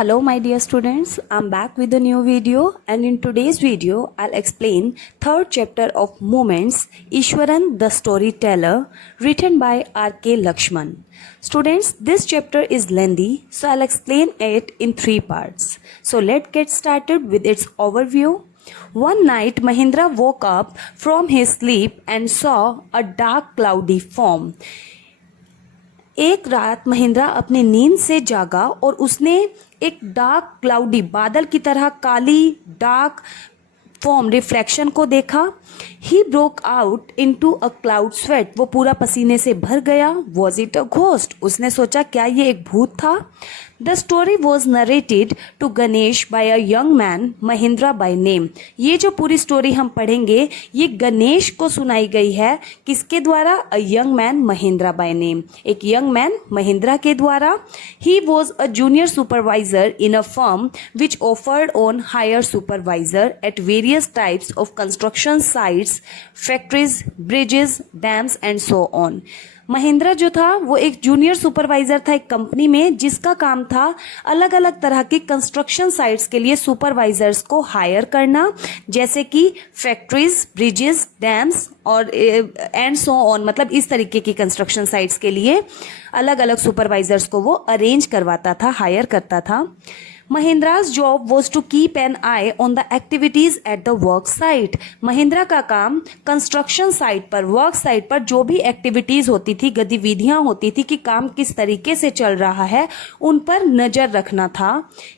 Hello my dear students, I'm back with a new video and in today's video I'll explain third chapter of Moments, Ishwaran the Storyteller, written by R.K. Lakshman. Students, this chapter is lengthy, so I'll explain it in 3 parts. So let's get started with its overview. One night Mahindra woke up from his sleep and saw a dark cloudy form. एक रात महिंद्रा अपनी नींद से जागा और उसने एक dark cloudy बादल की तरह काली डार्क फॉर्म रिफ्लेक्शन को देखा. He broke out into a cloud sweat. वो पूरा पसीने से भर गया. Was it a ghost? उसने सोचा क्या ये एक भूत था. The story was narrated to Ganesh by a young man Mahindra by name. ये जो पूरी स्टोरी हम पढ़ेंगे ये गणेश को सुनाई गई है. किसके द्वारा? A young man Mahindra by name. एक यंग मैन महिंद्रा के द्वारा. He was a junior supervisor in a firm which offered on hire supervisor at various types of construction sites, factories, bridges, dams and so on. Mahindra जो था वो एक junior supervisor था एक company में जिसका काम था अलग अलग तरह की कंस्ट्रक्शन साइट्स के लिए सुपरवाइजर्स को हायर करना, जैसे कि फैक्ट्रीज, ब्रिजेस, डैम्स और एंड सो ऑन. मतलब इस तरीके की कंस्ट्रक्शन साइट्स के लिए अलग अलग सुपरवाइजर्स को वो अरेंज करवाता था, हायर करता था. महिंद्रा's job was to keep an eye on the activities at the work site. Mahindra का काम कंस्ट्रक्शन साइट पर, वर्क साइट पर जो भी एक्टिविटीज होती थी, गतिविधियां होती थी कि काम किस तरीके से चल रहा है, उन पर नजर रखना था.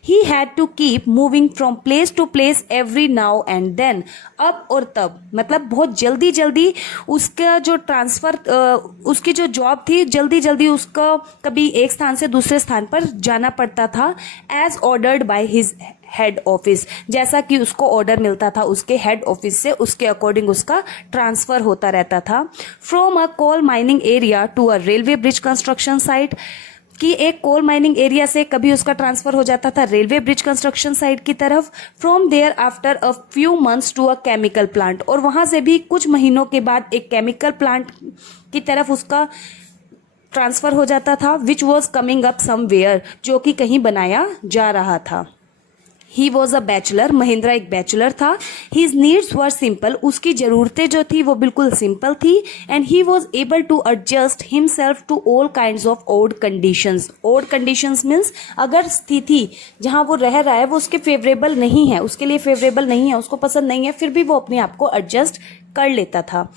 He had to keep moving from place to place every now and then. अब और तब मतलब बहुत जल्दी जल्दी उसका जो ट्रांसफर, उसकी जो जॉब थी, जल्दी जल्दी उसका कभी एक स्थान से दूसरे स्थान पर जाना पड़ता था. As ordered by his head office. जैसा कि उसको ऑर्डर मिलता था उसके हेड ऑफिस से, उसके अकॉर्डिंग उसका ट्रांसफर होता रहता था. From a coal mining area to a railway bridge construction site. कि एक कोल माइनिंग एरिया से कभी उसका ट्रांसफर हो जाता था रेलवे ब्रिज कंस्ट्रक्शन साइट की तरफ. From there after a few months to a chemical plant. और वहां से भी कुछ महीनों के बाद एक केमिकल प्लांट की तरफ उसका ट्रांसफर हो जाता था. Which was coming up somewhere. जो कि कहीं बनाया जा रहा था. He was a bachelor. Mahindra एक बैचलर था. His needs were simple. उसकी जरूरतें जो थी वो बिल्कुल सिंपल थी. And he was able to adjust himself to all kind of odd conditions. Odd conditions means अगर स्थिति जहां वो रह रहा है वो उसके फेवरेबल नहीं है, उसके लिए फेवरेबल नहीं है, उसको पसंद नहीं है, फिर भी वो अपने आप को एडजस्ट कर लेता था.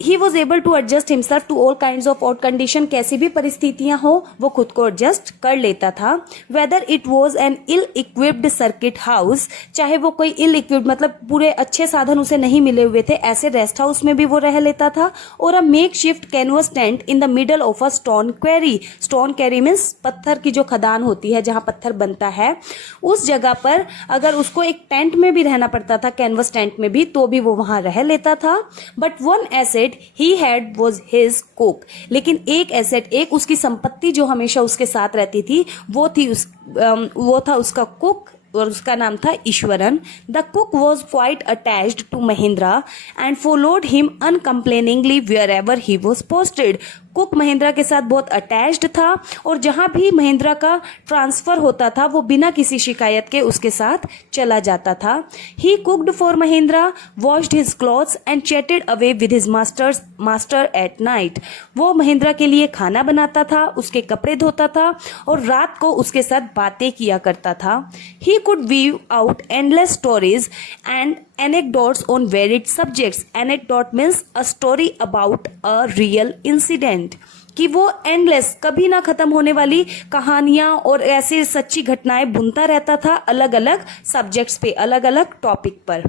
He was able to adjust himself to all kinds of odd condition. कैसी भी परिस्थितियां हो वो खुद को एडजस्ट कर लेता था. Whether it was an ill-equipped circuit house, चाहे वो कोई ill-equipped मतलब पूरे अच्छे साधन उसे नहीं मिले हुए थे, ऐसे रेस्ट हाउस में भी वो रह लेता था. और a makeshift canvas tent in the middle of a stone quarry. Stone quarry means पत्थर की जो खदान होती है जहाँ पत्थर बनता है, उस जगह पर अगर उसको एक टेंट में भी रहना पड़ता था, कैनवस टेंट में भी, तो भी वो वहां रह लेता था. But one asset he had was his cook. लेकिन एक एसेट, एक उसकी संपत्ति जो हमेशा उसके साथ रहती थी वो था उसका कुक और उसका नाम था Iswaran. The cook was quite attached to Mahendra and followed him uncomplainingly wherever he was posted. Cook Mahendra के साथ बहुत अटैच्ड था और जहां भी महिंद्रा का ट्रांसफर होता था वो बिना किसी शिकायत के उसके साथ चला जाता था. He cooked for Mahendra, washed his clothes and chatted away with his master at night. वो महिंद्रा के लिए खाना बनाता था, उसके कपड़े धोता था और रात को उसके साथ बातें किया करता था. ही could weave out endless stories and anecdotes on varied subjects. Anecdote means a story about a real incident. कि वो एंडलेस, कभी ना खत्म होने वाली कहानियां और ऐसी सच्ची घटनाएं बुनता रहता था अलग अलग सब्जेक्ट्स पे, अलग अलग टॉपिक पर.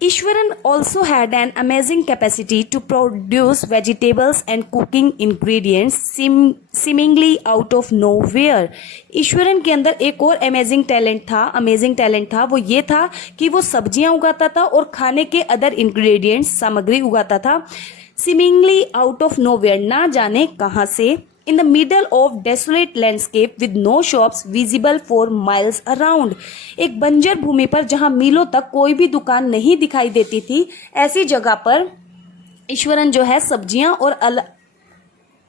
Ishwaran also had an amazing capacity to produce vegetables and cooking ingredients seemingly out of nowhere. Eswaran के अंदर एक और अमेजिंग टैलेंट था. वो ये था कि वो सब्जियां उगाता था और खाने के अदर इंग्रेडिएंट्स, सामग्री उगाता था. seemingly out of nowhere, ना जाने कहां से. in the middle of desolate landscape with no shops visible for miles around. एक बंजर भूमि पर जहां मीलों तक कोई भी दुकान नहीं दिखाई देती थी, ऐसी जगह पर ईश्वरन जो है सब्जियां और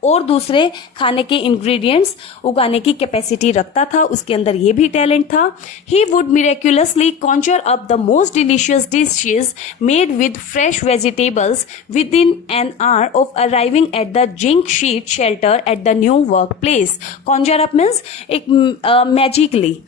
और दूसरे खाने के इंग्रेडिएंट्स उगाने की कैपेसिटी रखता था, उसके अंदर ये भी टैलेंट था। He would miraculously conjure up the most delicious dishes made with fresh vegetables with in an hour of arriving at the zinc sheet shelter at the new work place. Conjure up means एक magically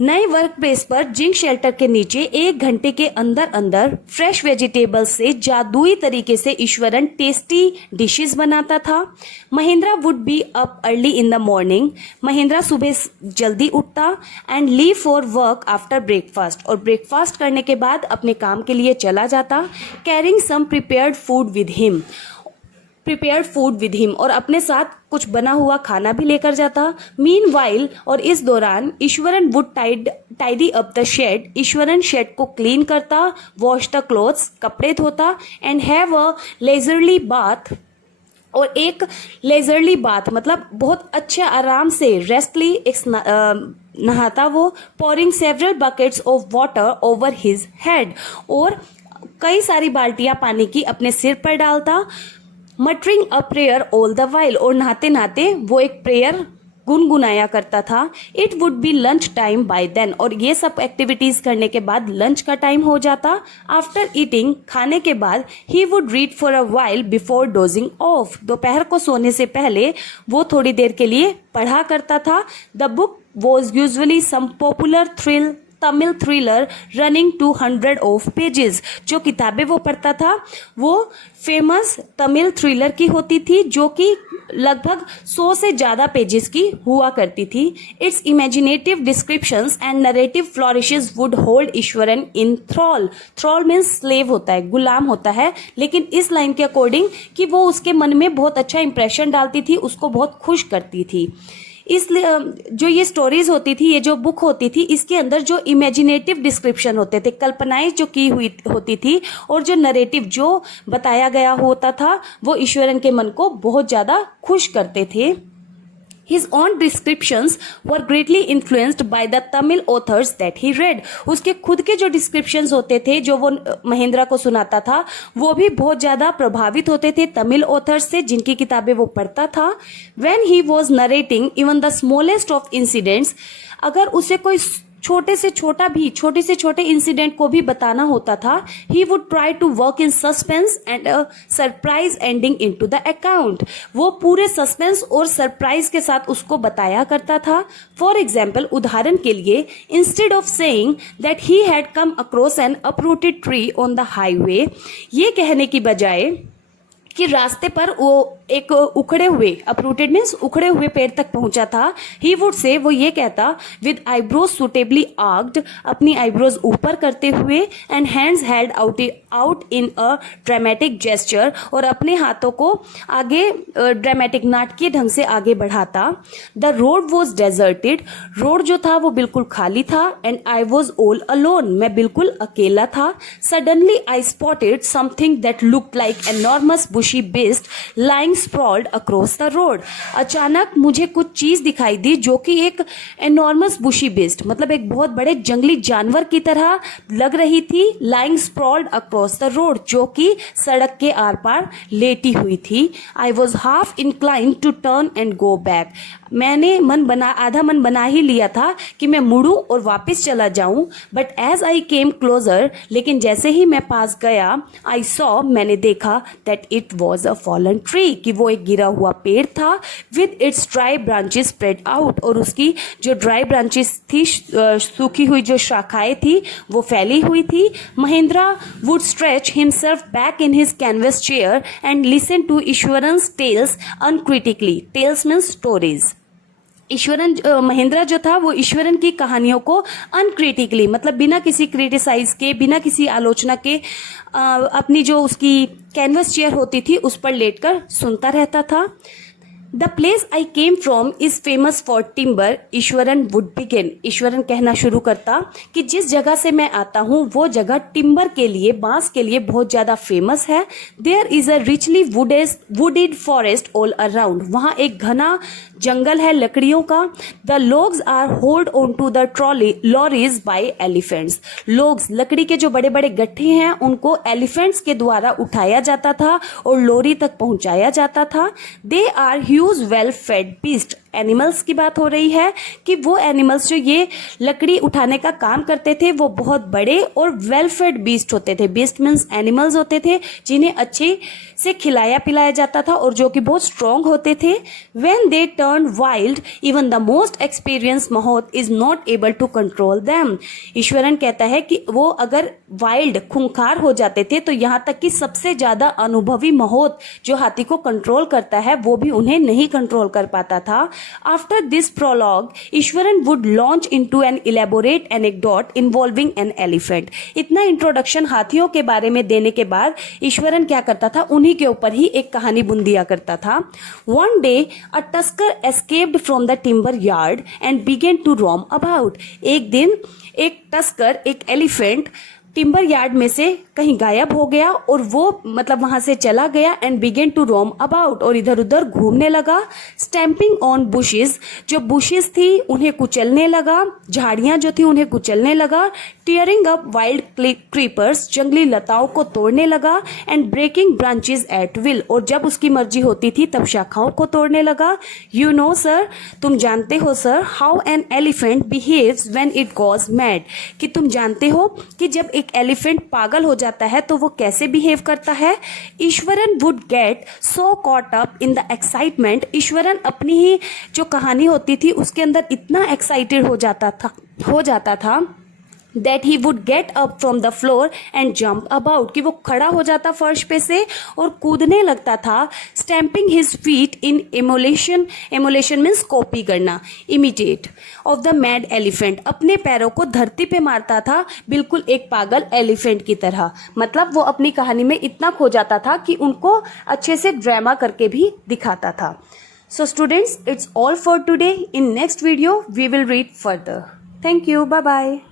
नए work place पर zinc shelter के नीचे 1 घंटे के अंदर अंदर fresh vegetables से जादुई तरीके से ईश्वरन टेस्टी डिशेस बनाता था। Mahendra would be up early in the morning. Mahendra सुबह जल्दी उठता and leave for work after breakfast, और ब्रेकफास्ट करने के बाद अपने काम के लिए चला जाता। Carrying some prepared food with him, और अपने साथ कुछ बना हुआ खाना भी लेकर जाता। मीनवाइल, और इस दौरान Eswaran would tidy up the shed. Eswaran shed को क्लीन करता, वॉश द क्लोथ्स, कपड़े धोता, and have a leisurely bath, और एक लेजरली बाथ मतलब बहुत अच्छे आराम से रेस्टली नहाता वो। Pouring several buckets of water over his head, और कई सारी बाल्टियां पानी की अपने सिर पर डालता। Muttering a prayer all the while, और नहाते नहाते वो एक प्रेयर गुनगुनाया करता था। It would be lunch time by then, और ये सब एक्टिविटीज करने के बाद लंच का टाइम हो जाता। आफ्टर ईटिंग, खाने के बाद, he would read for a while before dosing of. दोपहर को सोने से पहले वो थोड़ी देर के लिए पढ़ा करता था। The book was usually some popular Tamil thriller running 200 of pages. जो किताबें वो पढ़ता था वो फेमस तमिल थ्रिलर की होती थी, जो कि लगभग 100 से ज्यादा पेजेस की हुआ करती थी। Its imaginative descriptions and narrative flourishes would hold Iswaran in thrall. Thrall means slave होता है, गुलाम होता है, लेकिन इस लाइन के अकॉर्डिंग कि वो उसके मन में बहुत अच्छा इंप्रेशन डालती थी, उसको बहुत खुश करती थी। इसलिए जो ये स्टोरीज होती थी, ये जो बुक होती थी, इसके अंदर जो इमेजिनेटिव डिस्क्रिप्शन होते थे, कल्पनाएं जो की हुई होती थी, और जो नरेटिव जो बताया गया होता था, वो ईश्वरन के मन को बहुत ज्यादा खुश करते थे। His own descriptions were greatly influenced by the Tamil authors that he read. उसके खुद के जो descriptions होते थे, जो वो महेंद्रा को सुनाता था, वो भी बहुत ज्यादा प्रभावित होते थे तमिल authors से, जिनकी किताबें वो पढ़ता था। When he was narrating even the smallest of incidents, अगर उसे कोई छोटे से छोटे इंसिडेंट को भी बताना होता था, he would try to work in suspense and a surprise ending into the account. वो पूरे सस्पेंस और सरप्राइज के साथ उसको बताया करता था। फॉर एग्जाम्पल, उदाहरण के लिए, instead of saying that he had come across N uprooted tree on the highway, ये कहने की बजाय कि रास्ते पर वो एक उखड़े हुए, अपरूटेड मीन्स उखड़े हुए पेड़ तक पहुंचा था, ही वुड से, वो ये कहता, विद आईब्रोज सुटेबली आर्क्ड, अपनी आईब्रोज ऊपर करते हुए, and hands held out in a dramatic gesture, और अपने हाथों को आगे ड्रामेटिक नाटकीय ढंग से आगे बढ़ाता। The road was deserted, road जो था वो बिल्कुल खाली था। And I was all alone, मैं बिल्कुल अकेला था। Suddenly I spotted something that looked like enormous bushy beast lying sprawled across the road. अचानक मुझे कुछ चीज दिखाई दी जो कि एक एनॉर्मस बुशी बीस्ट मतलब एक बहुत बड़े जंगली जानवर की तरह लग रही थी। Lying sprawled across the road, जो कि सड़क के आर पार लेटी हुई थी। I was half inclined to turn and go back, मैंने आधा मन बना ही लिया था कि मैं मुड़ूं और वापस चला जाऊं। But as I came closer, लेकिन जैसे ही मैं पास गया, आई सॉ, मैंने देखा, that it was a fallen tree, कि वो एक गिरा हुआ पेड़ था। With its dry branches spread out, और उसकी जो ड्राई ब्रांचेस थी, सूखी हुई जो शाखाएं थी, वो फैली हुई थी। Mahendra would stretch himself back in his canvas chair and listen to Iswaran's tales uncritically. Tales means stories. Mahendra जो था वो ईश्वरन की कहानियों को अनक्रिटिकली मतलब बिना किसी क्रिटिसाइज के, बिना किसी आलोचना के अपनी जो उसकी कैनवस चेयर होती थी उस पर लेटकर सुनता रहता था। The place I came from is famous for timber, Eswaran would begin. Eswaran कहना शुरू करता कि जिस जगह से मैं आता हूँ वो जगह टिम्बर के लिए, बांस के लिए बहुत ज्यादा फेमस है। There is a richly wooded forest all around. वहाँ एक घना जंगल है लकड़ियों का। The logs are hold on to the trolley lorries by elephants. Logs, लकड़ी के जो बड़े बड़े गट्ठे हैं, उनको एलिफेंट्स के द्वारा उठाया जाता था और लोरी तक पहुंचाया जाता था। They are huge well fed beast. Animals की बात हो रही है कि वो एनिमल्स जो ये लकड़ी उठाने का काम करते थे वो बहुत बड़े और वेल फेड बीस्ट होते थे। बीस्ट मीन्स एनिमल्स होते थे जिन्हें अच्छे से खिलाया पिलाया जाता था और जो कि बहुत स्ट्रॉन्ग होते थे। When they turn wild even the most experience mahout is not able to control them. Iswaran कहता है कि वो अगर वाइल्ड, खूंखार हो जाते थे तो यहाँ तक कि सबसे ज्यादा अनुभवी महोत जो हाथी को कंट्रोल करता है वो भी उन्हें नहीं कंट्रोल कर पाता था। After this prologue, Eswaran would launch into an elaborate anecdote involving an elephant. इतना इंट्रोडक्शन हाथियों के बारे में देने के बाद ईश्वरन क्या करता था, उन्हीं के ऊपर ही एक कहानी बुन दिया करता था। One day, a tusker escaped from the timber yard and began to roam about. एक दिन एक टस्कर, एक एलिफेंट टिम्बर यार्ड में से कहीं गायब हो गया और वो मतलब वहां से चला गया and began to roam about, और इधर उधर घूमने लगा। स्टैम्पिंग ऑन बुशेस, जो बुशेस थी उन्हें कुचलने लगा, झाड़ियां जो थी उन्हें कुचलने लगा। टीयरिंग अप वाइल्ड क्रीपर्स, जंगली लताओं को तोड़ने लगा। And breaking branches at will, और जब उसकी मर्जी होती थी तब शाखाओं को तोड़ने लगा। यू नो सर, तुम जानते हो sir, how an elephant behaves when it goes mad, कि तुम जानते हो कि जब एक एलिफेंट पागल हो जाता है तो वो कैसे बिहेव करता है। Eswaran would get so caught up in the excitement, Eswaran अपनी ही जो कहानी होती थी उसके अंदर इतना एक्साइटेड हो जाता था that he would get up from the floor and jump about, कि वो खड़ा हो जाता फर्श पे से और कूदने लगता था। stamping his feet in emulation means copy करना, imitate of the mad elephant, अपने पैरों को धरती पे मारता था बिल्कुल एक पागल एलिफेंट की तरह। मतलब वो अपनी कहानी में इतना खो जाता था कि उनको अच्छे से ड्रामा करके भी दिखाता था। So students, it's all for today. In next video we will read further. Thank you. Bye bye.